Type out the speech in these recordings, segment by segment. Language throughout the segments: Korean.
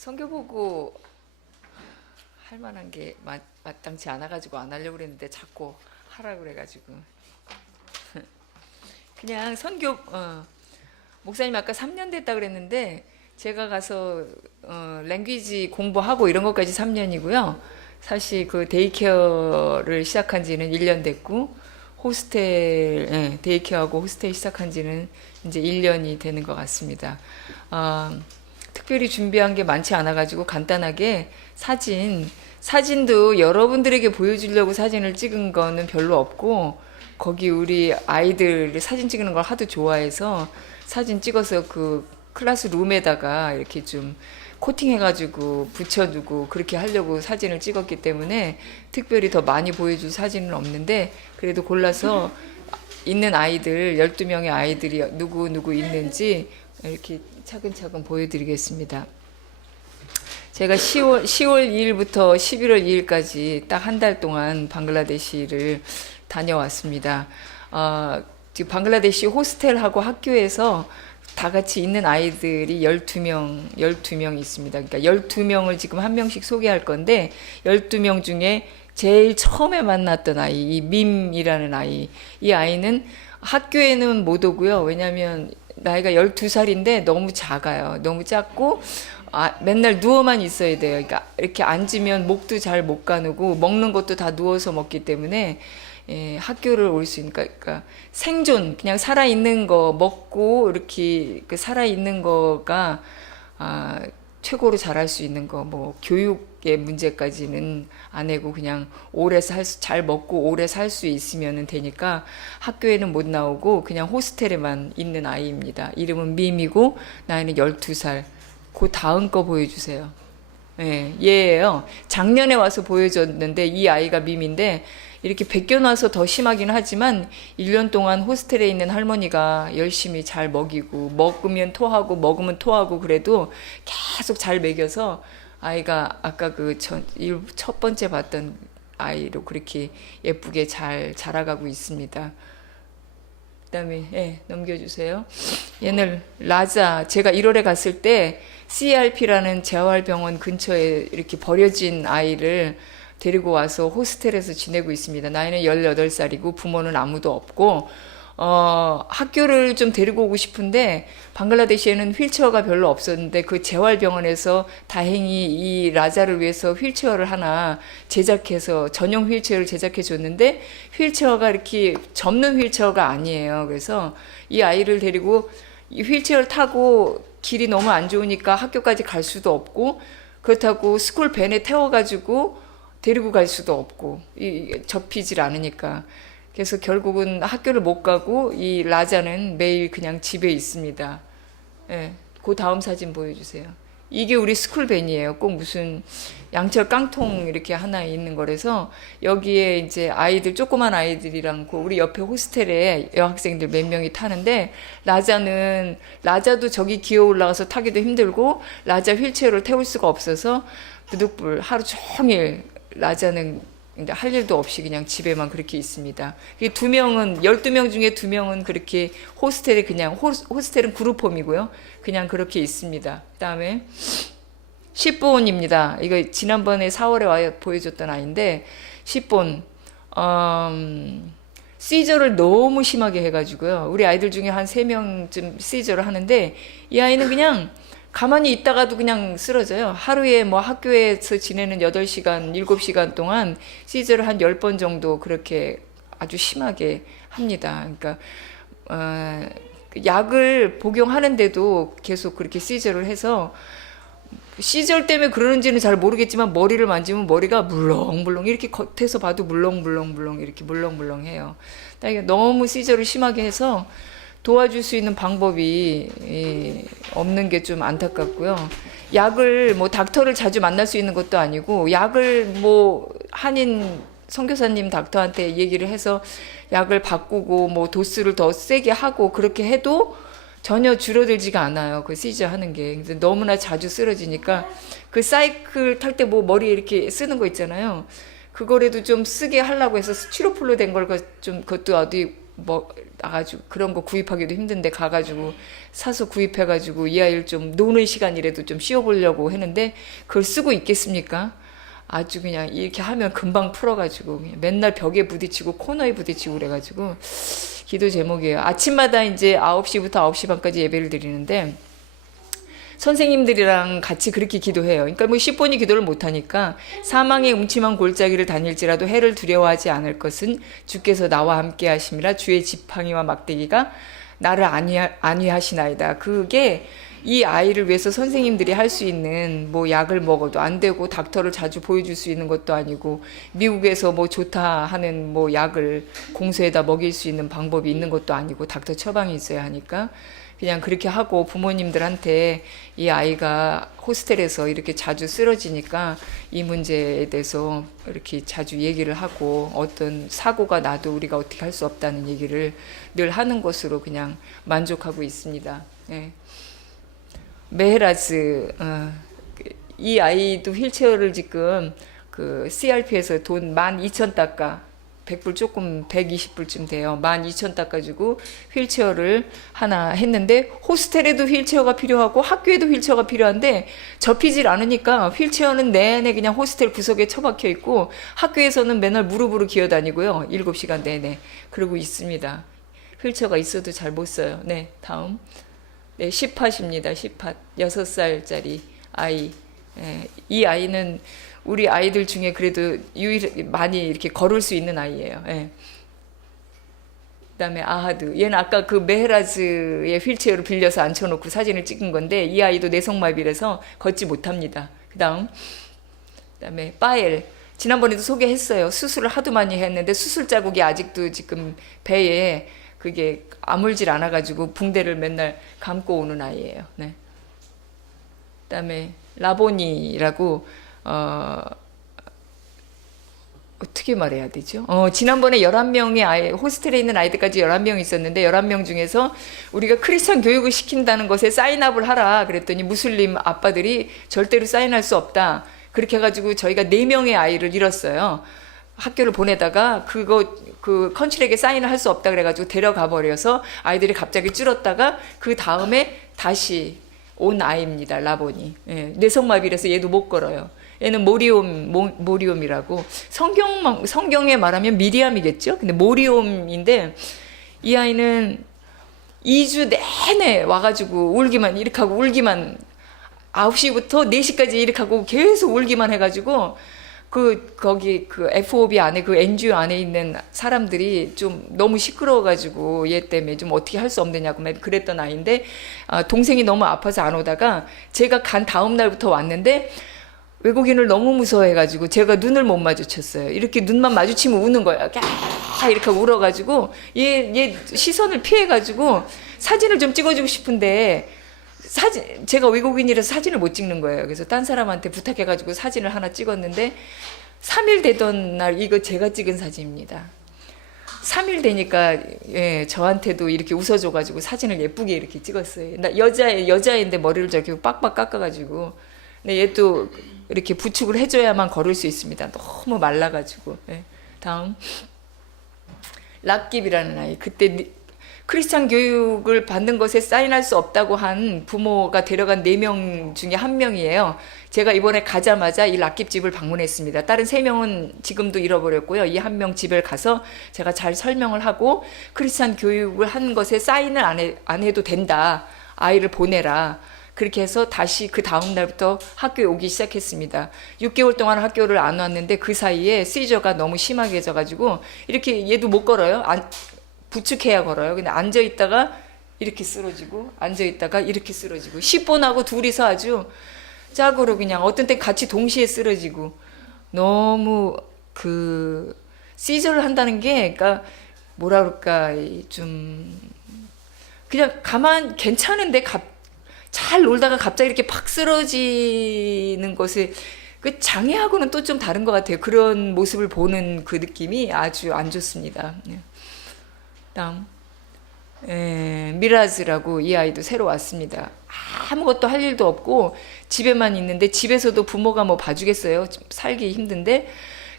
성교 보고 할 만한 게 마땅치 않아가지고 안 하려고 그랬는데 자꾸 하라고 그래가지고 그냥 선교 목사님 아까 3년 됐다 그랬는데 제가 가서 랭귀지 공부하고 이런 것까지 3년이고요. 사실 그 데이케어를 시작한 지는 1년 됐고 데이케어하고 호스텔 시작한 지는 이제 1년이 되는 것 같습니다. 특별히 준비한 게 많지 않아가지고 간단하게 사진도 여러분들에게 보여주려고 사진을 찍은 거는 별로 없고, 거기 우리 아이들 사진 찍는 걸 하도 좋아해서 사진 찍어서 그 클래스 룸에다가 이렇게 좀 코팅해가지고 붙여두고 그렇게 하려고 사진을 찍었기 때문에 특별히 더 많이 보여줄 사진은 없는데, 그래도 골라서 있는 아이들 12명의 아이들이 누구 있는지 이렇게 차근차근 보여드리겠습니다. 제가 10월 2일부터 11월 2일까지 딱 한 달 동안 방글라데시를 다녀왔습니다. 지금 방글라데시 호스텔하고 학교에서 다 같이 있는 아이들이 12명 있습니다. 그러니까 12명을 지금 한 명씩 소개할 건데, 12명 중에 제일 처음에 만났던 아이, 이 밈이라는 아이. 이 아이는 학교에는 못 오고요. 왜냐면 나이가 12살인데 너무 작아요. 너무 작고, 맨날 누워만 있어야 돼요. 그러니까 이렇게 앉으면 목도 잘 못 가누고 먹는 것도 다 누워서 먹기 때문에 학교를 올 수 있으니까, 그러니까 생존, 그냥 살아있는 거 먹고 이렇게 그 살아있는 거가 최고로 잘할 수 있는 거, 뭐 교육의 문제까지는 안 해고 그냥 잘 먹고 오래 살 수 있으면 되니까 학교에는 못 나오고 그냥 호스텔에만 있는 아이입니다. 이름은 밈이고 나이는 12살. 그 다음 거 보여주세요. 예, 얘예요. 작년에 와서 보여줬는데 이 아이가 밈인데, 이렇게 벗겨놔서 더 심하긴 하지만 1년 동안 호스텔에 있는 할머니가 열심히 잘 먹이고, 먹으면 토하고 먹으면 토하고 그래도 계속 잘 먹여서 아이가 아까 첫 번째 봤던 아이로 그렇게 예쁘게 잘 자라가고 있습니다. 그다음에 넘겨주세요. 얘는 라자, 제가 1월에 갔을 때 CRP라는 재활병원 근처에 이렇게 버려진 아이를 데리고 와서 호스텔에서 지내고 있습니다. 나이는 18살이고 부모는 아무도 없고, 학교를 좀 데리고 오고 싶은데 방글라데시에는 휠체어가 별로 없었는데 그 재활병원에서 다행히 이 라자를 위해서 휠체어를 하나 전용 휠체어를 제작해 줬는데, 휠체어가 이렇게 접는 휠체어가 아니에요. 그래서 이 아이를 데리고 이 휠체어를 타고 길이 너무 안 좋으니까 학교까지 갈 수도 없고, 그렇다고 스쿨 밴에 태워가지고 데리고 갈 수도 없고, 접히질 않으니까. 그래서 결국은 학교를 못 가고 이 라자는 매일 그냥 집에 있습니다. 그 다음 사진 보여주세요. 이게 우리 스쿨밴이에요. 꼭 무슨 양철 깡통 이렇게 하나 있는 거라서, 여기에 이제 조그만 아이들이랑 우리 옆에 호스텔에 여학생들 몇 명이 타는데, 라자도 저기 기어 올라가서 타기도 힘들고 라자 휠체어를 태울 수가 없어서 부득불 하루 종일 라자는 이제 할 일도 없이 그냥 집에만 그렇게 있습니다. 12명 중에 2명은 그렇게 호스텔에 호스텔은 그룹홈이고요. 그냥 그렇게 있습니다. 그 다음에 10번입니다. 이거 지난번에 4월에 와 보여줬던 아이인데, 10번, 시저를 너무 심하게 해가지고요. 우리 아이들 중에 한 3명쯤 시저를 하는데, 이 아이는 그냥 가만히 있다가도 그냥 쓰러져요. 하루에 뭐 학교에서 지내는 8시간, 7시간 동안 시저를 한 10번 정도 그렇게 아주 심하게 합니다. 그러니까, 약을 복용하는데도 계속 그렇게 시저를 해서, 시절 때문에 그러는지는 잘 모르겠지만 머리를 만지면 머리가 물렁물렁, 이렇게 겉에서 봐도 물렁물렁 이렇게 물렁물렁해요. 너무 시저를 심하게 해서 도와줄 수 있는 방법이 없는 게 좀 안타깝고요. 약을 닥터를 자주 만날 수 있는 것도 아니고, 약을 한인 선교사님 닥터한테 얘기를 해서 약을 바꾸고 도수를 더 세게 하고 그렇게 해도 전혀 줄어들지가 않아요. 그 시저 하는 게. 근데 너무나 자주 쓰러지니까 그 사이클 탈 때 머리에 이렇게 쓰는 거 있잖아요. 그거라도 좀 쓰게 하려고 해서 스티로폴로 된 걸 그것도 어디 뭐 나가지고 그런 거 구입하기도 힘든데 가가지고 사서 구입해가지고 이 아이를 좀 노는 시간이라도 좀 씌워보려고 했는데 그걸 쓰고 있겠습니까? 아주 그냥 이렇게 하면 금방 풀어가지고 그냥 맨날 벽에 부딪히고 코너에 부딪히고 그래가지고 기도 제목이에요. 아침마다 이제 9시부터 9시 반까지 예배를 드리는데 선생님들이랑 같이 그렇게 기도해요. 그러니까 뭐 10분이 기도를 못하니까 사망의 음침한 골짜기를 다닐지라도 해를 두려워하지 않을 것은 주께서 나와 함께 하심이라 주의 지팡이와 막대기가 나를 안위하시나이다. 그게 이 아이를 위해서 선생님들이 할 수 있는 뭐 약을 먹어도 안 되고 닥터를 자주 보여줄 수 있는 것도 아니고 미국에서 뭐 좋다 하는 뭐 약을 공소에다 먹일 수 있는 방법이 있는 것도 아니고 닥터 처방이 있어야 하니까 그냥 그렇게 하고 부모님들한테 이 아이가 호스텔에서 이렇게 자주 쓰러지니까 이 문제에 대해서 이렇게 자주 얘기를 하고 어떤 사고가 나도 우리가 어떻게 할 수 없다는 얘기를 늘 하는 것으로 그냥 만족하고 있습니다. 예. 메헤라즈 이 아이도 휠체어를 지금 그 CRP에서 돈 12,000달러 100불 조금 120불쯤 돼요. 12,000달러 주고 휠체어를 하나 했는데 호스텔에도 휠체어가 필요하고 학교에도 휠체어가 필요한데 접히질 않으니까 휠체어는 내내 그냥 호스텔 구석에 처박혀 있고 학교에서는 맨날 무릎으로 기어다니고요. 7시간 내내 그러고 있습니다. 휠체어가 있어도 잘 못 써요. 네, 다음. 네, 10팟입니다. 10팟. 6살짜리 아이. 예, 이 아이는 우리 아이들 중에 그래도 많이 이렇게 걸을 수 있는 아이예요. 예. 그다음에 아하드. 얘는 아까 그 메헤라즈의 휠체어를 빌려서 앉혀놓고 사진을 찍은 건데 이 아이도 내성마비라서 걷지 못합니다. 그다음에 빠엘. 지난번에도 소개했어요. 수술을 하도 많이 했는데 수술 자국이 아직도 지금 배에 그게 아물질 않아가지고 붕대를 맨날 감고 오는 아이예요. 네. 그다음에 라보니라고 어떻게 말해야 되죠? 지난번에 11명의 아이, 호스텔에 있는 아이들까지 11명 있었는데 11명 중에서 우리가 크리스천 교육을 시킨다는 것에 사인업을 하라 그랬더니 무슬림 아빠들이 절대로 사인할 수 없다. 그렇게 해가지고 저희가 4명의 아이를 잃었어요. 학교를 보내다가 그 컨출에게 사인을 할 수 없다 그래가지고 데려가 버려서 아이들이 갑자기 줄었다가 그 다음에 다시 온 아이입니다. 라보니. 예, 뇌성마비라서 얘도 못 걸어요. 얘는 모리옴이라고 성경에 말하면 미리암이겠죠. 근데 모리옴인데 이 아이는 2주 내내 와가지고 울기만 이렇게 하고 울기만 9시부터 4시까지 이렇게 하고 계속 울기만 해가지고 거기 FOB 안에 그 NGO 안에 있는 사람들이 좀 너무 시끄러워가지고 얘 때문에 좀 어떻게 할 수 없느냐고 그랬던 아이인데 동생이 너무 아파서 안 오다가 제가 간 다음 날부터 왔는데 외국인을 너무 무서워해가지고 제가 눈을 못 마주쳤어요. 이렇게 눈만 마주치면 우는 거야. 이렇게 하고 울어가지고 얘 시선을 피해가지고 사진을 좀 찍어주고 싶은데 제가 외국인이라서 사진을 못 찍는 거예요. 그래서 딴 사람한테 부탁해가지고 사진을 하나 찍었는데 3일 되던 날 이거 제가 찍은 사진입니다. 3일 되니까 예, 저한테도 이렇게 웃어줘가지고 사진을 예쁘게 이렇게 찍었어요. 나 여자인데 머리를 저렇게 빡빡 깎아가지고 근데 얘 또 이렇게 부축을 해줘야만 걸을 수 있습니다. 너무 말라가지고. 예. 다음 락깁이라는 아이. 그때 크리스찬 교육을 받는 것에 사인할 수 없다고 한 부모가 데려간 4명 중에 1명이에요. 제가 이번에 가자마자 이 락깁집을 방문했습니다. 다른 3명은 지금도 잃어버렸고요. 이 1명 집에 가서 제가 잘 설명을 하고 크리스찬 교육을 한 것에 사인을 안 해도 된다. 아이를 보내라. 그렇게 해서 다시 그 다음 날부터 학교에 오기 시작했습니다. 6개월 동안 학교를 안 왔는데 그 사이에 시저가 너무 심하게져가지고 이렇게 얘도 못 걸어요. 부축해야 걸어요. 근데 앉아있다가 이렇게 쓰러지고 앉아있다가 이렇게 쓰러지고 10분하고 둘이서 아주 짝으로 그냥 어떤 때 같이 동시에 쓰러지고 너무 시저를 한다는 게 그러니까 뭐라 그럴까 좀 그냥 괜찮은데 잘 놀다가 갑자기 이렇게 팍 쓰러지는 것에 그 장애하고는 또 좀 다른 것 같아요. 그런 모습을 보는 그 느낌이 아주 안 좋습니다. 다음 미라즈라고 이 아이도 새로 왔습니다. 아무것도 할 일도 없고 집에만 있는데 집에서도 부모가 뭐 봐주겠어요. 좀 살기 힘든데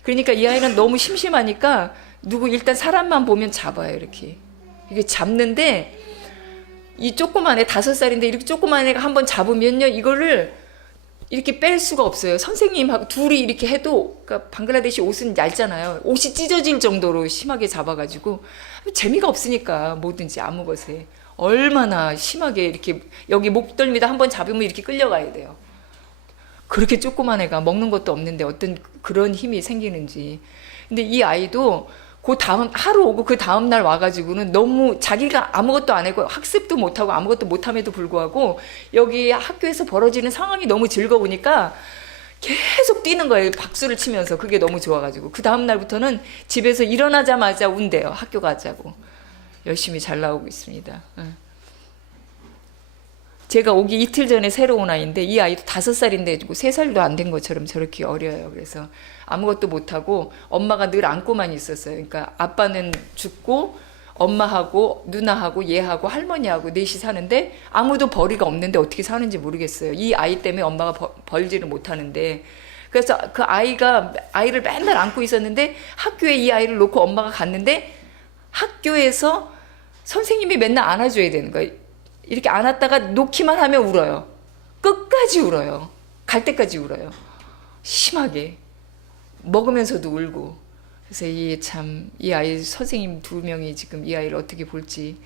그러니까 이 아이는 너무 심심하니까 일단 사람만 보면 잡아요. 이렇게 이게 잡는데 이 조그만 애 5살인데 이렇게 조그만 애가 한번 잡으면요 이거를 이렇게 뺄 수가 없어요. 선생님하고 둘이 이렇게 해도 그러니까 방글라데시 옷은 얇잖아요. 옷이 찢어질 정도로 심하게 잡아가지고 재미가 없으니까 뭐든지 아무 것에 얼마나 심하게 이렇게 여기 목덜미다 한번 잡으면 이렇게 끌려가야 돼요. 그렇게 조그만 애가 먹는 것도 없는데 어떤 그런 힘이 생기는지. 근데 이 아이도 그 다음 하루 오고 그 다음 날 와가지고는 너무 자기가 아무것도 안 하고 학습도 못하고 아무것도 못함에도 불구하고 여기 학교에서 벌어지는 상황이 너무 즐거우니까 계속 뛰는 거예요. 박수를 치면서. 그게 너무 좋아가지고 그 다음 날부터는 집에서 일어나자마자 운대요. 학교 가자고. 열심히 잘 나오고 있습니다. 제가 오기 이틀 전에 새로 온 아이인데 이 아이도 5살인데 3살도 안 된 것처럼 저렇게 어려요. 그래서 아무것도 못하고 엄마가 늘 안고만 있었어요. 그러니까 아빠는 죽고 엄마하고 누나하고 얘하고 할머니하고 넷이 사는데 아무도 벌이가 없는데 어떻게 사는지 모르겠어요. 이 아이 때문에 엄마가 벌지를 못하는데 그래서 그 아이를 맨날 안고 있었는데 학교에 이 아이를 놓고 엄마가 갔는데 학교에서 선생님이 맨날 안아줘야 되는 거예요. 이렇게 안았다가 놓기만 하면 울어요. 끝까지 울어요. 갈 때까지 울어요. 심하게. 먹으면서도 울고. 그래서 이 아이 선생님 2명이 지금 이 아이를 어떻게 볼지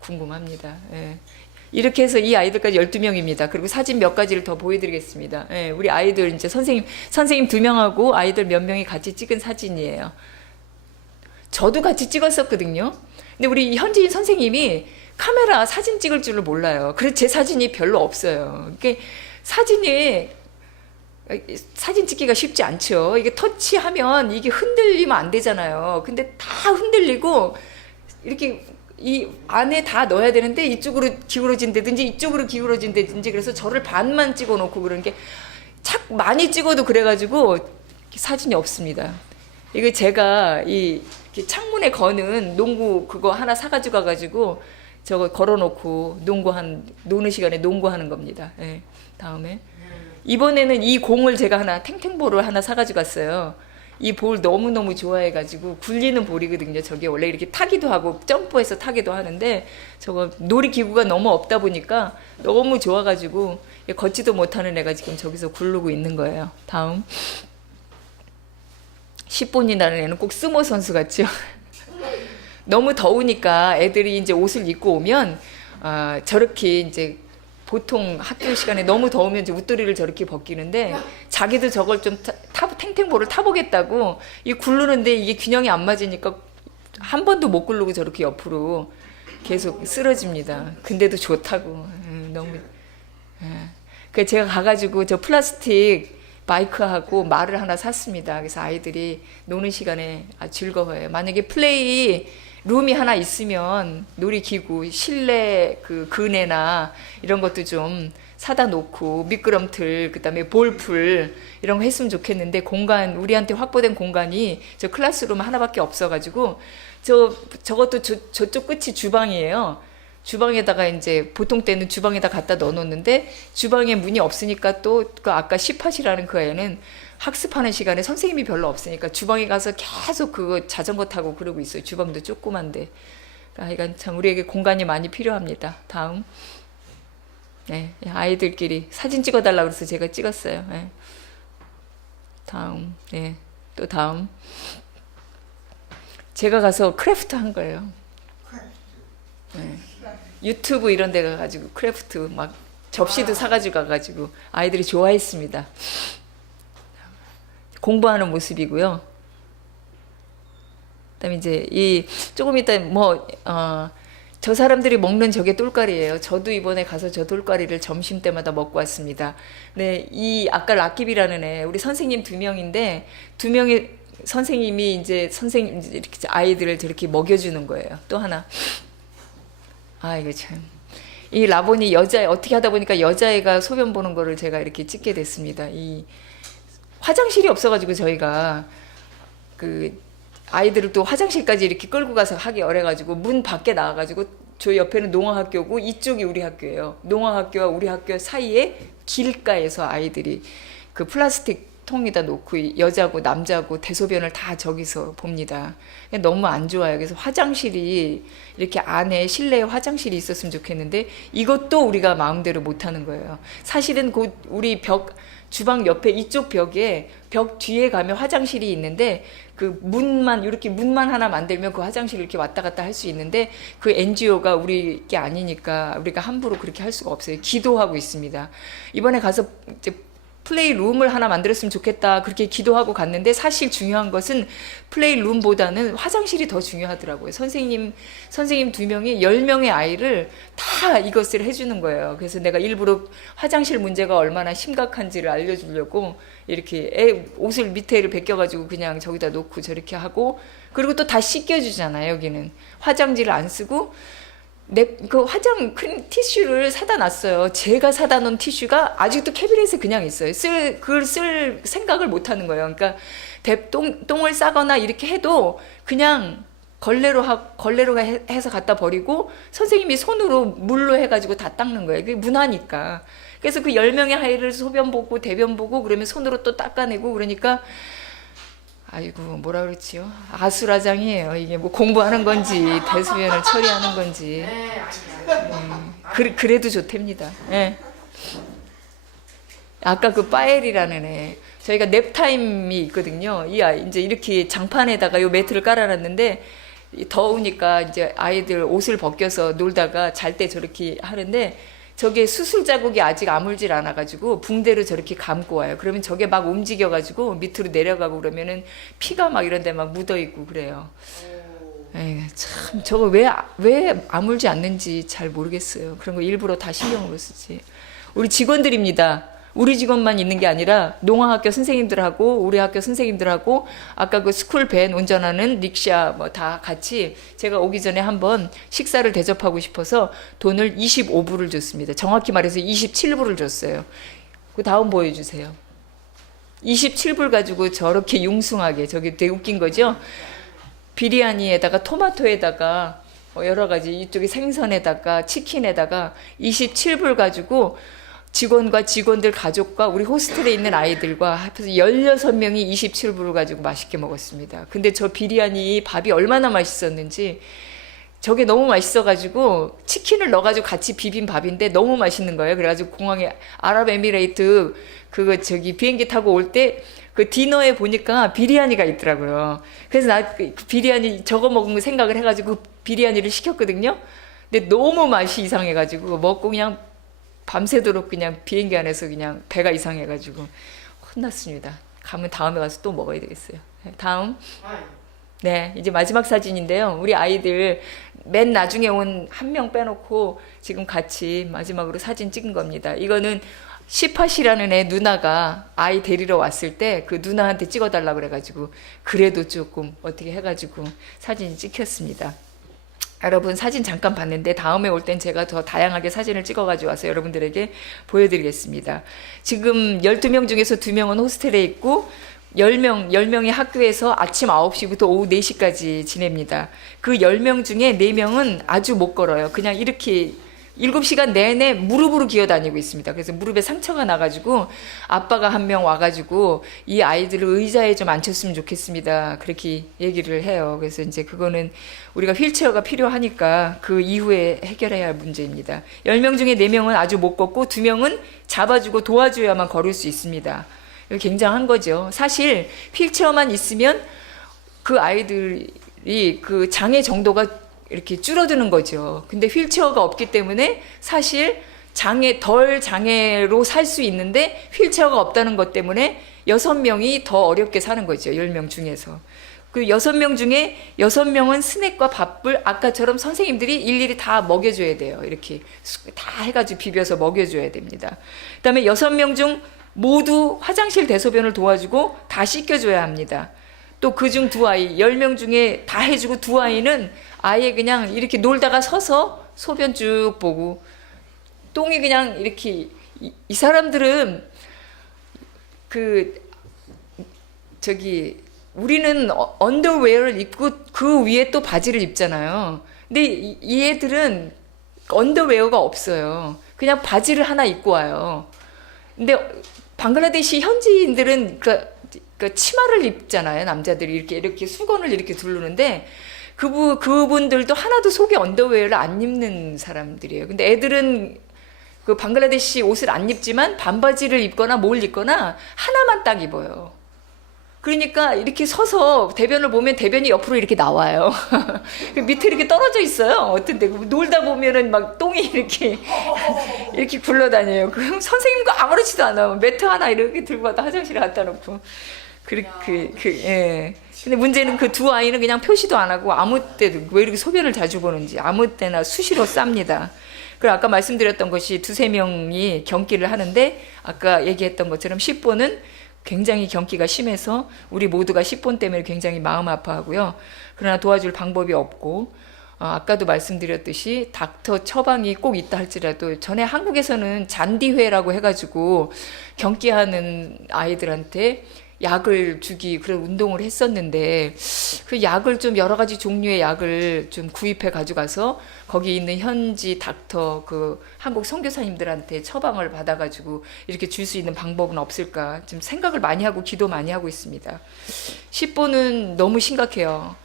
궁금합니다. 예. 이렇게 해서 이 아이들까지 12명입니다. 그리고 사진 몇 가지를 더 보여드리겠습니다. 예. 우리 아이들 이제 선생님 2명하고 아이들 몇 명이 같이 찍은 사진이에요. 저도 같이 찍었었거든요. 근데 우리 현지인 선생님이 카메라 사진 찍을 줄을 몰라요. 그래서 제 사진이 별로 없어요. 이게 사진 찍기가 쉽지 않죠. 이게 터치하면 이게 흔들리면 안 되잖아요. 근데 다 흔들리고 이렇게 이 안에 다 넣어야 되는데 이쪽으로 기울어진다든지 이쪽으로 기울어진다든지 그래서 저를 반만 찍어놓고 그런 게 착 많이 찍어도 그래가지고 사진이 없습니다. 이거 제가 이 창문에 거는 농구 그거 하나 사가지고 가가지고 저거 걸어놓고 노는 시간에 농구하는 겁니다. 예, 다음에 이번에는 이 공을 제가 하나 탱탱볼을 하나 사가지고 갔어요. 이 볼 너무너무 좋아해가지고 굴리는 볼이거든요. 저게 원래 이렇게 타기도 하고 점프해서 타기도 하는데 저거 놀이기구가 너무 없다 보니까 너무 좋아가지고 걷지도 못하는 애가 지금 저기서 굴르고 있는 거예요. 다음 10본이 나는 애는 꼭 스모 선수 같죠. 너무 더우니까 애들이 이제 옷을 입고 오면 저렇게 이제 보통 학교 시간에 너무 더우면 이제 웃도리를 저렇게 벗기는데 자기도 저걸 좀 탱탱볼을 타보겠다고 이 굴르는데 이게 균형이 안 맞으니까 한 번도 못 굴르고 저렇게 옆으로 계속 쓰러집니다. 근데도 좋다고 너무. 그래서 제가 가가지고 저 플라스틱 마이크하고 말을 하나 샀습니다. 그래서 아이들이 노는 시간에 아주 즐거워요. 만약에 플레이 룸이 하나 있으면 놀이기구, 실내 그 그네나 이런 것도 좀 사다 놓고 미끄럼틀, 그다음에 볼풀 이런 거 했으면 좋겠는데 우리한테 확보된 공간이 저 클래스룸 하나밖에 없어가지고 저것도 저쪽 끝이 주방이에요. 주방에다가 이제 보통 때는 주방에다 갖다 넣어놓는데 주방에 문이 없으니까 또 그 아까 10팟이라는 그 애는 학습하는 시간에 선생님이 별로 없으니까 주방에 가서 계속 그거 자전거 타고 그러고 있어요. 주방도 조그만데. 그러니까 참 우리에게 공간이 많이 필요합니다. 다음. 네, 아이들끼리 사진 찍어달라고 그래서 제가 찍었어요. 네. 다음. 네, 또 다음. 제가 가서 크래프트 한 거예요. 네. 유튜브 이런 데 가가지고 크래프트 막 접시도 사가지고 가가지고 아이들이 좋아했습니다. 공부하는 모습이고요. 그다음에 이제 조금 이따 저 사람들이 먹는 저게 똘까리예요. 저도 이번에 가서 저 똘까리를 점심 때마다 먹고 왔습니다. 네, 아까 락깁이라는 애 우리 선생님 2명인데 2명의 선생님이 이제 이렇게 아이들을 저렇게 먹여주는 거예요. 또 하나. 이거 참. 이 라본이 어떻게 하다 보니까 여자애가 소변 보는 거를 제가 이렇게 찍게 됐습니다. 화장실이 없어가지고 저희가 아이들을 또 화장실까지 이렇게 끌고 가서 하기 어려가지고 문 밖에 나와가지고 저 옆에는 농어학교고 이쪽이 우리 학교예요. 농어학교와 우리 학교 사이에 길가에서 아이들이 그 플라스틱 통에다 놓고 여자고 남자고 대소변을 다 저기서 봅니다. 너무 안 좋아요. 그래서 화장실이 이렇게 안에 실내에 화장실이 있었으면 좋겠는데 이것도 우리가 마음대로 못 하는 거예요. 사실은 곧 우리 주방 옆에 이쪽 벽 뒤에 가면 화장실이 있는데 그 문만 이렇게 문만 하나 만들면 그 화장실을 이렇게 왔다 갔다 할 수 있는데 그 NGO가 우리 게 아니니까 우리가 함부로 그렇게 할 수가 없어요. 기도하고 있습니다. 이번에 가서 이제 플레이룸을 하나 만들었으면 좋겠다 그렇게 기도하고 갔는데 사실 중요한 것은 플레이룸보다는 화장실이 더 중요하더라고요. 선생님 2명이 10명의 아이를 다 이것을 해주는 거예요. 그래서 내가 일부러 화장실 문제가 얼마나 심각한지를 알려주려고 이렇게 애 옷을 밑에를 벗겨가지고 그냥 저기다 놓고 저렇게 하고 그리고 또 다 씻겨주잖아요. 여기는 화장지를 안 쓰고 그 화장 크림 티슈를 사다 놨어요. 제가 사다 놓은 티슈가 아직도 캐비넷에 그냥 있어요. 그걸 쓸 생각을 못 하는 거예요. 그러니까 똥을 싸거나 이렇게 해도 그냥 걸레로 해서 갖다 버리고 선생님이 손으로 물로 해가지고 다 닦는 거예요. 그게 문화니까. 그래서 그 10명의 아이를 소변 보고 대변 보고 그러면 손으로 또 닦아내고 그러니까 아이고 뭐라 그랬지요? 아수라장이에요. 이게 뭐 공부하는 건지 대소변을 처리하는 건지. 그래도 좋답니다. 예. 아까 그 파엘이라는 애 저희가 냅타임이 있거든요. 이 아이 이제 이렇게 장판에다가 요 매트를 깔아놨는데 더우니까 이제 아이들 옷을 벗겨서 놀다가 잘 때 저렇게 하는데 저게 수술 자국이 아직 아물질 않아가지고 붕대로 저렇게 감고 와요. 그러면 저게 막 움직여가지고 밑으로 내려가고 그러면은 피가 막 이런 데 막 묻어있고 그래요. 에이, 참 저거 왜 아물지 않는지 잘 모르겠어요. 그런 거 일부러 다 신경으로 쓰지. 우리 직원들입니다. 우리 직원만 있는 게 아니라 농아학교 선생님들하고 우리 학교 선생님들하고 아까 그 스쿨밴 운전하는 릭샤 뭐 다 같이 제가 오기 전에 한번 식사를 대접하고 싶어서 돈을 25불을 줬습니다. 정확히 말해서 27불을 줬어요. 그 다음 보여주세요. 27불 가지고 저렇게 융숭하게 저게 되게 웃긴 거죠. 비리아니에다가 토마토에다가 여러 가지 이쪽에 생선에다가 치킨에다가 27불 가지고 직원과 직원들 가족과 우리 호스텔에 있는 아이들과 합해서 16명이 27불을 가지고 맛있게 먹었습니다. 근데 저 비리아니 밥이 얼마나 맛있었는지 저게 너무 맛있어가지고 치킨을 넣어가지고 같이 비빈 밥인데 너무 맛있는 거예요. 그래가지고 공항에 아랍에미레이트 비행기 타고 올 때 그 디너에 보니까 비리아니가 있더라고요. 그래서 나 그 비리아니 저거 먹은 거 생각을 해가지고 비리아니를 시켰거든요. 근데 너무 맛이 이상해가지고 먹고 그냥 밤새도록 그냥 비행기 안에서 그냥 배가 이상해가지고 혼났습니다. 가면 다음에 가서 또 먹어야 되겠어요. 다음. 네, 이제 마지막 사진인데요. 우리 아이들 맨 나중에 온 한 명 빼놓고 지금 같이 마지막으로 사진 찍은 겁니다. 이거는 시팟이라는 애 누나가 아이 데리러 왔을 때 그 누나한테 찍어달라고 그래가지고 그래도 조금 어떻게 해가지고 사진이 찍혔습니다. 여러분 사진 잠깐 봤는데 다음에 올 땐 제가 더 다양하게 사진을 찍어가지고 와서 여러분들에게 보여드리겠습니다. 지금 12명 중에서 2명은 호스텔에 있고 10명이 학교에서 아침 9시부터 오후 4시까지 지냅니다. 그 10명 중에 4명은 아주 못 걸어요. 그냥 이렇게 7시간 내내 무릎으로 기어다니고 있습니다. 그래서 무릎에 상처가 나가지고 아빠가 한 명 와가지고 이 아이들을 의자에 좀 앉혔으면 좋겠습니다. 그렇게 얘기를 해요. 그래서 이제 그거는 우리가 휠체어가 필요하니까 그 이후에 해결해야 할 문제입니다. 10명 중에 4명은 아주 못 걷고 2명은 잡아주고 도와줘야만 걸을 수 있습니다. 굉장한 거죠. 사실 휠체어만 있으면 그 아이들이 그 장애 정도가 이렇게 줄어드는 거죠. 근데 휠체어가 없기 때문에 사실 덜 장애로 살 수 있는데 휠체어가 없다는 것 때문에 6명이 더 어렵게 사는 거죠. 10명 중에서. 그 6명 중에 6명은 스낵과 밥을 아까처럼 선생님들이 일일이 다 먹여줘야 돼요. 이렇게 다 해가지고 비벼서 먹여줘야 됩니다. 그 다음에 6명 중 모두 화장실 대소변을 도와주고 다 씻겨줘야 합니다. 또 그중 2아이, 10명 중에 다 해주고 2아이는 아예 그냥 이렇게 놀다가 서서 소변 쭉 보고 똥이 그냥 이렇게 이 사람들은 우리는 언더웨어를 입고 그 위에 또 바지를 입잖아요. 근데 이 애들은 언더웨어가 없어요. 그냥 바지를 하나 입고 와요. 근데 방글라데시 현지인들은 그 치마를 입잖아요. 남자들이 이렇게 수건을 이렇게 두르는데 그분들도 하나도 속에 언더웨어를 안 입는 사람들이에요. 근데 애들은 그 방글라데시 옷을 안 입지만 반바지를 입거나 뭘 입거나 하나만 딱 입어요. 그러니까 이렇게 서서 대변을 보면 대변이 옆으로 이렇게 나와요. 밑에 이렇게 떨어져 있어요. 어떤데 놀다 보면은 막 똥이 이렇게 굴러다녀요. 그럼 선생님과 아무렇지도 않아. 매트 하나 이렇게 들고 가다 화장실에 갖다 놓고. 예. 근데 문제는 그 두 아이는 그냥 표시도 안 하고 아무 때도 왜 이렇게 소변을 자주 보는지 아무 때나 수시로 쌉니다. 그리고 아까 말씀드렸던 것이 두세 명이 경기를 하는데 아까 얘기했던 것처럼 10번은 굉장히 경기가 심해서 우리 모두가 10번 때문에 굉장히 마음 아파하고요. 그러나 도와줄 방법이 없고 아까도 말씀드렸듯이 닥터 처방이 꼭 있다 할지라도 전에 한국에서는 잔디회라고 해가지고 경기하는 아이들한테 약을 주기 그런 운동을 했었는데 그 약을 좀 여러 가지 종류의 약을 좀 구입해 가져가서 거기 있는 현지 닥터 그 한국 선교사님들한테 처방을 받아가지고 이렇게 줄 수 있는 방법은 없을까 좀 생각을 많이 하고 기도 많이 하고 있습니다. 10번은 너무 심각해요.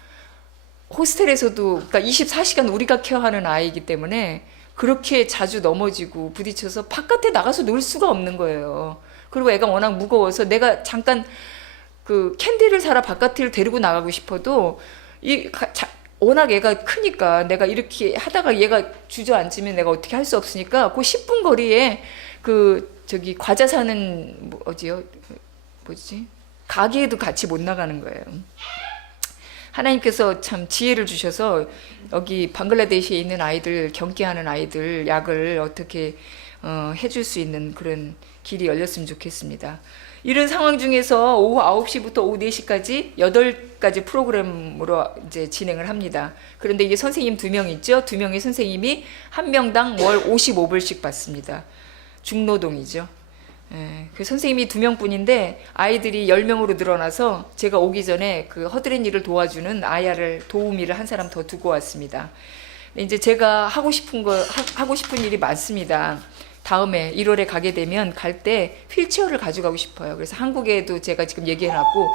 호스텔에서도 그러니까 24시간 우리가 케어하는 아이이기 때문에 그렇게 자주 넘어지고 부딪혀서 바깥에 나가서 놀 수가 없는 거예요. 그리고 애가 워낙 무거워서 내가 잠깐 그 캔디를 사러 바깥을 데리고 나가고 싶어도 워낙 애가 크니까 내가 이렇게 하다가 얘가 주저앉으면 내가 어떻게 할 수 없으니까 그 10분 거리에 저기 과자 사는 뭐지? 가게에도 같이 못 나가는 거예요. 하나님께서 참 지혜를 주셔서 여기 방글라데시에 있는 아이들 경기하는 아이들 약을 어떻게 해줄 수 있는 그런 길이 열렸으면 좋겠습니다. 이런 상황 중에서 오후 9시부터 오후 4시까지 8가지 프로그램으로 이제 진행을 합니다. 그런데 이게 선생님 2명 있죠? 2명의 선생님이 한 명당 월 55불씩 받습니다. 중노동이죠. 그 선생님이 2명뿐인데 아이들이 10명으로 늘어나서 제가 오기 전에 그 허드렛 일을 도와주는 도우미를 한 사람 더 두고 왔습니다. 이제 제가 하고 싶은 일이 많습니다. 다음에 1월에 가게 되면 갈 때 휠체어를 가져가고 싶어요. 그래서 한국에도 제가 지금 얘기해놨고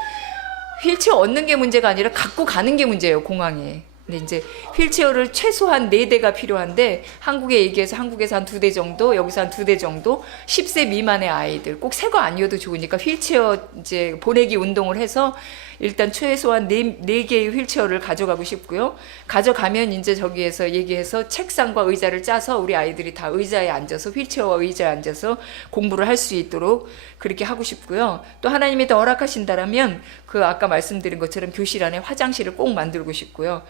휠체어 얻는 게 문제가 아니라 갖고 가는 게 문제예요. 공항에. 근데 이제 휠체어를 최소한 4대가 필요한데 한국에 얘기해서 한국에서 한 2대 정도 여기서 한 2대 정도 10세 미만의 아이들 꼭 새 거 아니어도 좋으니까 휠체어 이제 보내기 운동을 해서 일단 최소한 4개의 휠체어를 가져가고 싶고요. 가져가면 이제 저기에서 얘기해서 책상과 의자를 짜서 우리 아이들이 다 의자에 앉아서 휠체어와 의자에 앉아서 공부를 할 수 있도록 그렇게 하고 싶고요. 또 하나님이 더 허락하신다라면 그 아까 말씀드린 것처럼 교실 안에 화장실을 꼭 만들고 싶고요.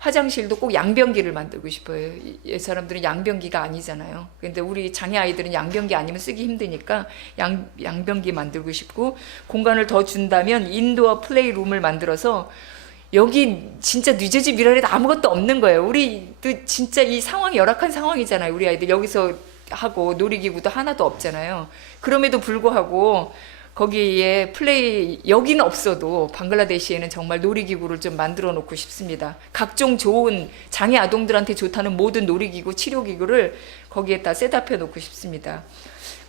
화장실도 꼭 양변기를 만들고 싶어요. 이 사람들은 양변기가 아니잖아요. 근데 우리 장애 아이들은 양변기 아니면 쓰기 힘드니까 양변기 만들고 싶고 공간을 더 준다면 인도어 플레이룸을 만들어서 여기 진짜 뉴저지 미러에도 아무것도 없는 거예요. 우리도 진짜 이 상황이 열악한 상황이잖아요. 우리 아이들 여기서 하고 놀이기구도 하나도 없잖아요. 그럼에도 불구하고 거기에 여기는 없어도 방글라데시에는 정말 놀이기구를 좀 만들어 놓고 싶습니다. 각종 좋은 장애 아동들한테 좋다는 모든 놀이기구, 치료기구를 거기에다 셋업해 놓고 싶습니다.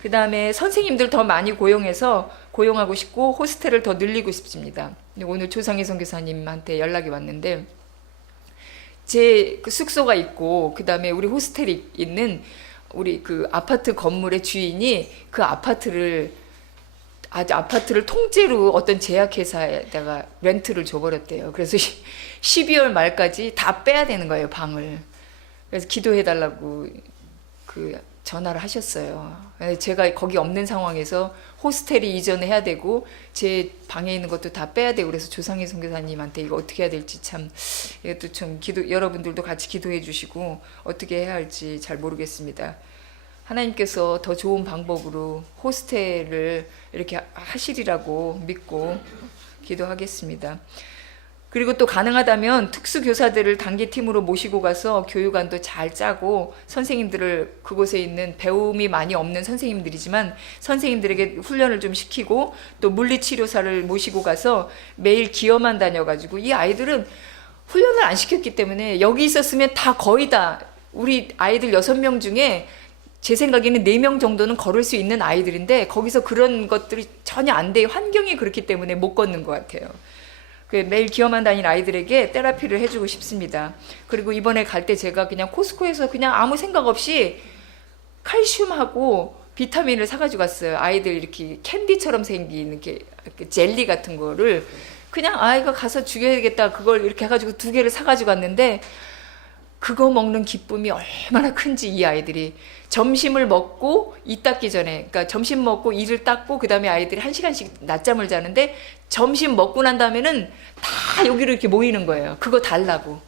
그 다음에 선생님들 더 많이 고용하고 싶고 호스텔을 더 늘리고 싶습니다. 오늘 조상희 선교사님한테 연락이 왔는데 제 그 숙소가 있고 그 다음에 우리 호스텔이 있는 우리 그 아파트 건물의 주인이 그 아파트를 통째로 어떤 제약회사에다가 렌트를 줘버렸대요. 그래서 12월 말까지 다 빼야 되는 거예요, 방을. 그래서 기도해달라고 전화를 하셨어요. 제가 거기 없는 상황에서 호스텔이 이전해야 되고 제 방에 있는 것도 다 빼야 되고 그래서 조상희 선교사님한테 이거 어떻게 해야 될지 참 이것도 좀 여러분들도 같이 기도해 주시고 어떻게 해야 할지 잘 모르겠습니다. 하나님께서 더 좋은 방법으로 호스텔을 이렇게 하시리라고 믿고 기도하겠습니다. 그리고 또 가능하다면 특수교사들을 단계팀으로 모시고 가서 교육안도 잘 짜고 선생님들을 그곳에 있는 배움이 많이 없는 선생님들이지만 선생님들에게 훈련을 좀 시키고 또 물리치료사를 모시고 가서 매일 기어만 다녀가지고 이 아이들은 훈련을 안 시켰기 때문에 여기 있었으면 거의 다 우리 아이들 6명 중에 제 생각에는 4명 정도는 걸을 수 있는 아이들인데 거기서 그런 것들이 전혀 안 돼. 환경이 그렇기 때문에 못 걷는 것 같아요. 매일 기어만 다니는 아이들에게 테라피를 해주고 싶습니다. 그리고 이번에 갈 때 제가 그냥 코스코에서 그냥 아무 생각 없이 칼슘하고 비타민을 사가지고 갔어요. 아이들 이렇게 캔디처럼 생긴 이렇게 젤리 같은 거를 그냥 아이가 가서 죽여야겠다 그걸 이렇게 해가지고 2개를 사가지고 갔는데 그거 먹는 기쁨이 얼마나 큰지 이 아이들이 점심을 먹고 이 닦기 전에 그러니까 점심 먹고 이를 닦고 그 다음에 아이들이 1시간씩 낮잠을 자는데 점심 먹고 난 다음에는 다 여기로 이렇게 모이는 거예요. 그거 달라고.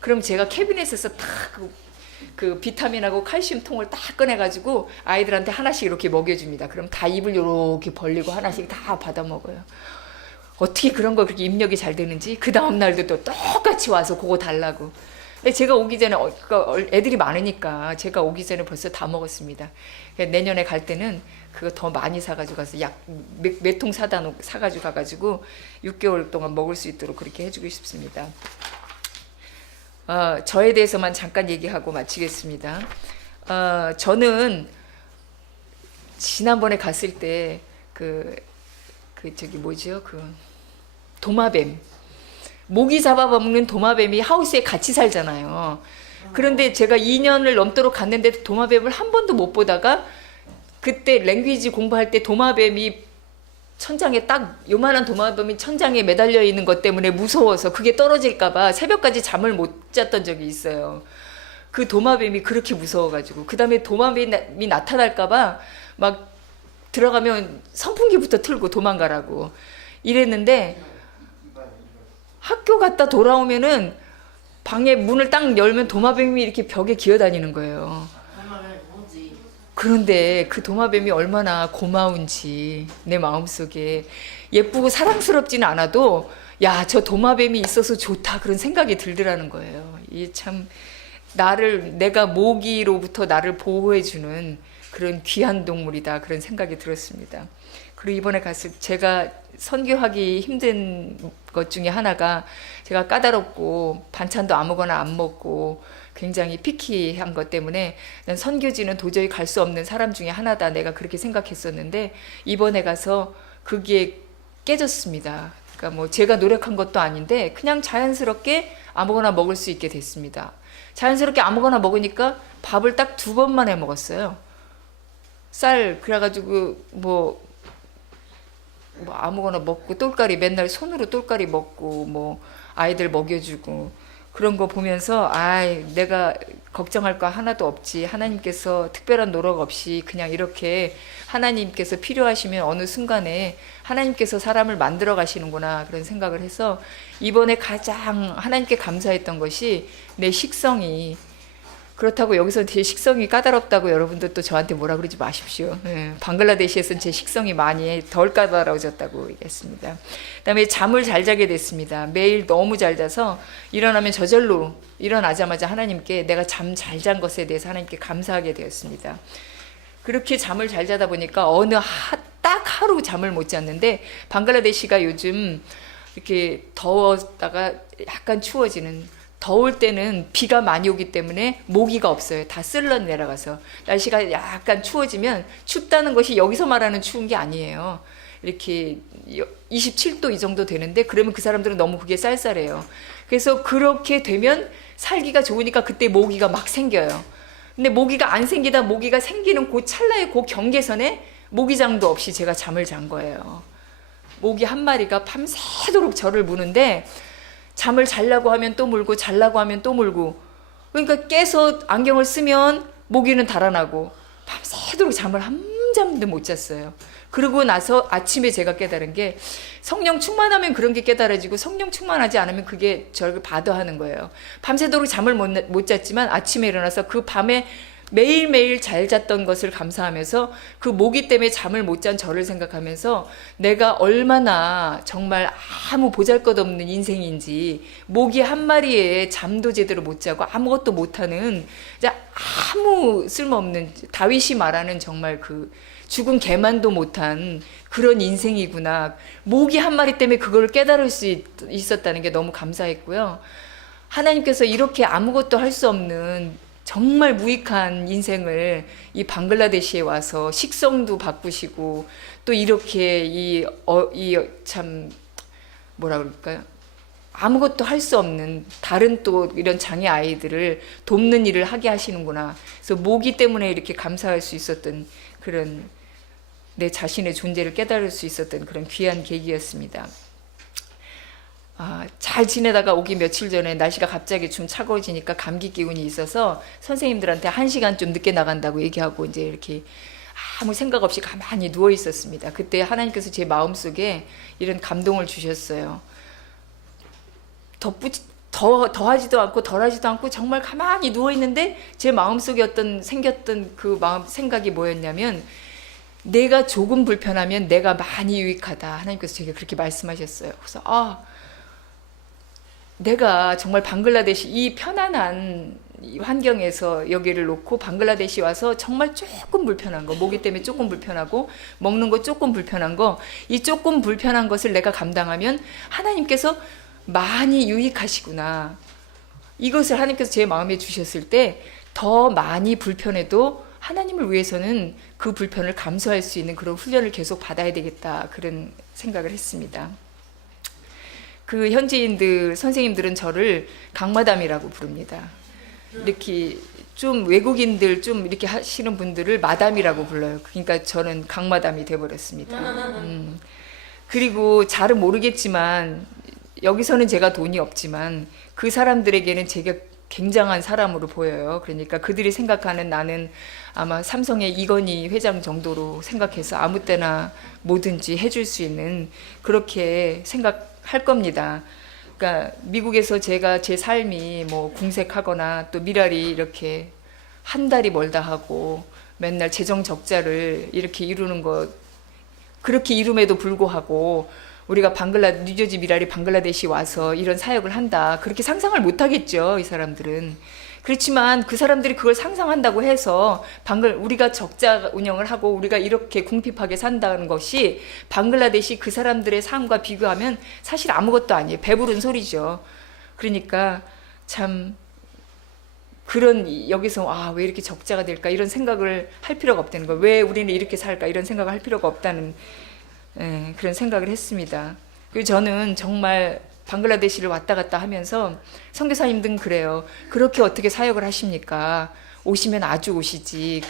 그럼 제가 캐비넷에서 다 그 비타민하고 칼슘 통을 딱 꺼내가지고 아이들한테 하나씩 이렇게 먹여줍니다. 그럼 다 입을 이렇게 벌리고 하나씩 다 받아 먹어요. 어떻게 그런 거 그렇게 입력이 잘 되는지 그 다음날도 또 똑같이 와서 그거 달라고. 근데 제가 오기 전에 애들이 많으니까 제가 오기 전에 벌써 다 먹었습니다. 내년에 갈 때는 그거 더 많이 사가지고 가서 약 몇 통 사가지고 가가지고 6개월 동안 먹을 수 있도록 그렇게 해주고 싶습니다. 저에 대해서만 잠깐 얘기하고 마치겠습니다. 저는 지난번에 갔을 때 저기 뭐죠? 도마뱀. 모기 잡아먹는 도마뱀이 하우스에 같이 살잖아요. 그런데 제가 2년을 넘도록 갔는데 도마뱀을 한 번도 못 보다가 그때 랭귀지 공부할 때 도마뱀이 천장에 딱 요만한 도마뱀이 천장에 매달려 있는 것 때문에 무서워서 그게 떨어질까봐 새벽까지 잠을 못 잤던 적이 있어요. 그 도마뱀이 그렇게 무서워가지고 그 다음에 도마뱀이 나타날까봐 막 들어가면 선풍기부터 틀고 도망가라고 이랬는데 학교 갔다 돌아오면은 방에 문을 딱 열면 도마뱀이 이렇게 벽에 기어다니는 거예요. 그런데 그 도마뱀이 얼마나 고마운지 내 마음속에 예쁘고 사랑스럽지는 않아도 야, 저 도마뱀이 있어서 좋다 그런 생각이 들더라는 거예요. 이 참 내가 모기로부터 나를 보호해주는 그런 귀한 동물이다 그런 생각이 들었습니다. 그리고 이번에 제가 선교하기 힘든 것 중에 하나가 제가 까다롭고 반찬도 아무거나 안 먹고 굉장히 피키한 것 때문에 난 선교지는 도저히 갈 수 없는 사람 중에 하나다 내가 그렇게 생각했었는데 이번에 가서 그게 깨졌습니다. 그러니까 뭐 제가 노력한 것도 아닌데 그냥 자연스럽게 아무거나 먹을 수 있게 됐습니다. 자연스럽게 아무거나 먹으니까 밥을 딱 2번만 해 먹었어요. 쌀 그래가지고 뭐 아무거나 먹고 똘까리 맨날 손으로 똘까리 먹고 뭐 아이들 먹여주고 그런 거 보면서 내가 걱정할 거 하나도 없지. 하나님께서 특별한 노력 없이 그냥 이렇게 하나님께서 필요하시면 어느 순간에 하나님께서 사람을 만들어 가시는구나 그런 생각을 해서 이번에 가장 하나님께 감사했던 것이 내 식성이 그렇다고 여기서 제 식성이 까다롭다고 여러분들 또 저한테 뭐라 그러지 마십시오. 방글라데시에서는 제 식성이 많이 덜 까다로워졌다고 얘기했습니다. 그다음에 잠을 잘 자게 됐습니다. 매일 너무 잘 자서 일어나면 저절로 일어나자마자 하나님께 내가 잠 잘 잔 것에 대해서 하나님께 감사하게 되었습니다. 그렇게 잠을 잘 자다 보니까 딱 하루 잠을 못 잤는데 방글라데시가 요즘 이렇게 더웠다가 약간 추워지는 더울 때는 비가 많이 오기 때문에 모기가 없어요. 다 쓸러 내려가서. 날씨가 약간 추워지면 춥다는 것이 여기서 말하는 추운 게 아니에요. 이렇게 27도 이 정도 되는데 그러면 그 사람들은 너무 그게 쌀쌀해요. 그래서 그렇게 되면 살기가 좋으니까 그때 모기가 막 생겨요. 근데 모기가 안 생기다 모기가 생기는 그 찰나의 그 경계선에 모기장도 없이 제가 잠을 잔 거예요. 모기 한 마리가 밤새도록 저를 무는데 잠을 자려고 하면 또 물고 자려고 하면 또 물고 그러니까 깨서 안경을 쓰면 모기는 달아나고 밤새도록 잠을 한 잠도 못 잤어요. 그러고 나서 아침에 제가 깨달은 게 성령 충만하면 그런 게 깨달아지고 성령 충만하지 않으면 그게 저를 바더하는 거예요. 밤새도록 잠을 못 잤지만 아침에 일어나서 그 밤에 매일매일 잘 잤던 것을 감사하면서 그 모기 때문에 잠을 못 잔 저를 생각하면서 내가 얼마나 정말 아무 보잘것없는 인생인지 모기 한 마리에 잠도 제대로 못 자고 아무것도 못하는 아무 쓸모없는 다윗이 말하는 정말 그 죽은 개만도 못한 그런 인생이구나. 모기 한 마리 때문에 그걸 깨달을 수 있었다는 게 너무 감사했고요. 하나님께서 이렇게 아무것도 할 수 없는 정말 무익한 인생을 이 방글라데시에 와서 식성도 바꾸시고 또 이렇게 참 뭐라 그럴까요? 아무것도 할 수 없는 다른 또 이런 장애 아이들을 돕는 일을 하게 하시는구나. 그래서 모기 때문에 이렇게 감사할 수 있었던 그런 내 자신의 존재를 깨달을 수 있었던 그런 귀한 계기였습니다. 잘 지내다가 오기 며칠 전에 날씨가 갑자기 좀 차가워지니까 감기 기운이 있어서 선생님들한테 1시간 좀 늦게 나간다고 얘기하고 이제 이렇게 아무 생각 없이 가만히 누워 있었습니다. 그때 하나님께서 제 마음속에 이런 감동을 주셨어요. 더하지도 않고 덜하지도 않고 정말 가만히 누워 있는데 제 마음속에 생겼던 그 생각이 뭐였냐면 내가 조금 불편하면 내가 많이 유익하다. 하나님께서 제게 그렇게 말씀하셨어요. 그래서 내가 정말 방글라데시 이 편안한 이 환경에서 여기를 놓고 방글라데시 와서 정말 조금 불편한 거, 모기 때문에 조금 불편하고 먹는 거 조금 불편한 거, 이 조금 불편한 것을 내가 감당하면 하나님께서 많이 유익하시구나. 이것을 하나님께서 제 마음에 주셨을 때 더 많이 불편해도 하나님을 위해서는 그 불편을 감수할 수 있는 그런 훈련을 계속 받아야 되겠다. 그런 생각을 했습니다. 그 현지인들, 선생님들은 저를 강마담이라고 부릅니다. 이렇게 좀 외국인들 좀 이렇게 하시는 분들을 마담이라고 불러요. 그러니까 저는 강마담이 돼버렸습니다. 그리고 잘은 모르겠지만 여기서는 제가 돈이 없지만 그 사람들에게는 제가 굉장한 사람으로 보여요. 그러니까 그들이 생각하는 나는 아마 삼성의 이건희 회장 정도로 생각해서 아무 때나 뭐든지 해줄 수 있는 그렇게 생각할 겁니다. 그러니까 미국에서 제가 제 삶이 뭐 궁색하거나 또 미랄이 이렇게 한 달이 멀다 하고 맨날 재정 적자를 이렇게 이루는 것 그렇게 이rum에도 불구하고 우리가 뉴저지 미랄이 방글라데시 와서 이런 사역을 한다. 그렇게 상상을 못 하겠죠, 이 사람들은. 그렇지만 그 사람들이 그걸 상상한다고 해서 우리가 적자 운영을 하고 우리가 이렇게 궁핍하게 산다는 것이 방글라데시 그 사람들의 삶과 비교하면 사실 아무것도 아니에요. 배부른 소리죠. 그러니까 참 여기서 왜 이렇게 적자가 될까 이런 생각을 할 필요가 없다는 거예요. 왜 우리는 이렇게 살까 이런 생각을 할 필요가 없다는 그런 생각을 했습니다. 그리고 저는 정말 방글라데시를 왔다 갔다 하면서 선교사님들은 그래요. 그렇게 어떻게 사역을 하십니까? 오시면 아주 오시지.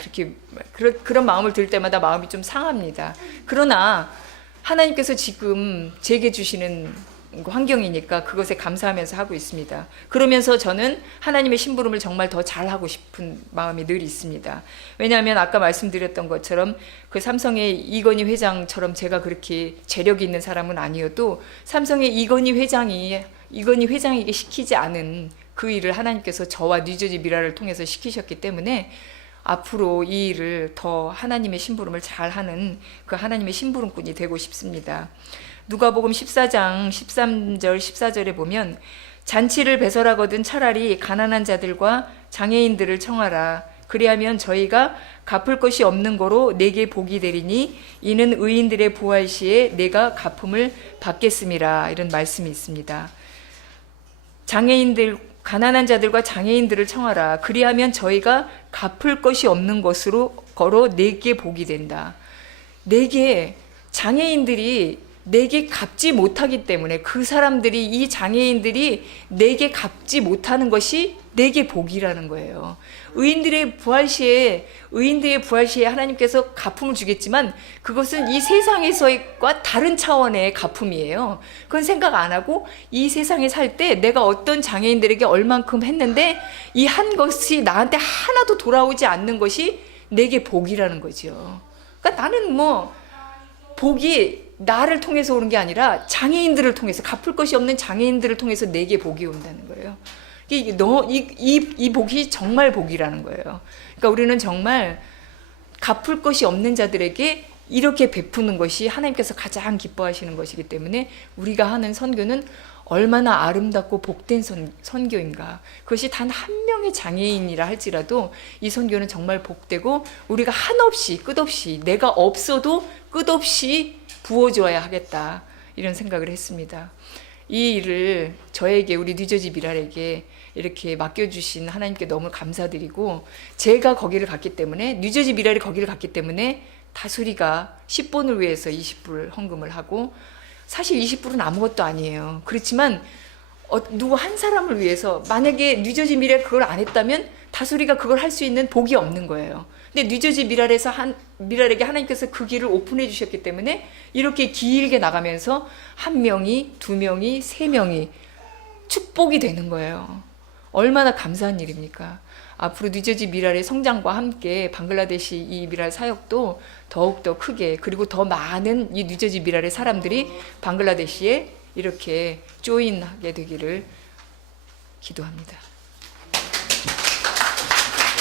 그런 마음을 들 때마다 마음이 좀 상합니다. 그러나 하나님께서 지금 제게 주시는 환경이니까 그것에 감사하면서 하고 있습니다. 그러면서 저는 하나님의 심부름을 정말 더 잘하고 싶은 마음이 늘 있습니다. 왜냐하면 아까 말씀드렸던 것처럼 그 삼성의 이건희 회장처럼 제가 그렇게 재력이 있는 사람은 아니어도 삼성의 이건희 회장에게 시키지 않은 그 일을 하나님께서 저와 뉴저지 미라를 통해서 시키셨기 때문에 앞으로 이 일을 더 하나님의 심부름을 잘하는 그 하나님의 심부름꾼이 되고 싶습니다. 누가복음 14장 13절 14절에 보면 잔치를 배설하거든 차라리 가난한 자들과 장애인들을 청하라. 그리하면 저희가 갚을 것이 없는 거로 내게 복이 되리니 이는 의인들의 부활 시에 내가 갚음을 받겠음이라. 이런 말씀이 있습니다. 가난한 자들과 장애인들을 청하라. 그리하면 저희가 갚을 것이 없는 것으로 걸어 내게 복이 된다. 장애인들이 내게 갚지 못하기 때문에 이 장애인들이 내게 갚지 못하는 것이 내게 복이라는 거예요. 의인들의 부활 시에 하나님께서 갚음을 주겠지만 그것은 이 세상에서과 다른 차원의 갚음이에요. 그건 생각 안 하고 이 세상에 살 때 내가 어떤 장애인들에게 얼만큼 했는데 이 한 것이 나한테 하나도 돌아오지 않는 것이 내게 복이라는 거죠. 그러니까 나는 복이 나를 통해서 오는 게 아니라 장애인들을 통해서 갚을 것이 없는 장애인들을 통해서 내게 복이 온다는 거예요. 이 복이 정말 복이라는 거예요. 그러니까 우리는 정말 갚을 것이 없는 자들에게 이렇게 베푸는 것이 하나님께서 가장 기뻐하시는 것이기 때문에 우리가 하는 선교는 얼마나 아름답고 복된 선교인가. 그것이 단 한 명의 장애인이라 할지라도 이 선교는 정말 복되고 우리가 끝없이 내가 없어도 끝없이 부어줘야 하겠다. 이런 생각을 했습니다. 이 일을 저에게 우리 뉴저지 미랄에게 이렇게 맡겨주신 하나님께 너무 감사드리고, 제가 거기를 갔기 때문에, 뉴저지 미랄이 거기를 갔기 때문에 다솔이가 10본을 위해서 20불 헌금을 하고, 사실 20불은 아무것도 아니에요. 그렇지만 누구 한 사람을 위해서, 만약에 뉴저지 미랄 그걸 안 했다면 다솔이가 그걸 할 수 있는 복이 없는 거예요. 근데 뉴저지 미랄에게 하나님께서 그 길을 오픈해 주셨기 때문에 이렇게 길게 나가면서 한 명이, 두 명이, 세 명이 축복이 되는 거예요. 얼마나 감사한 일입니까? 앞으로 뉴저지 미랄의 성장과 함께 방글라데시 이 미랄 사역도 더욱더 크게, 그리고 더 많은 이 뉴저지 미랄의 사람들이 방글라데시에 이렇게 조인하게 되기를 기도합니다.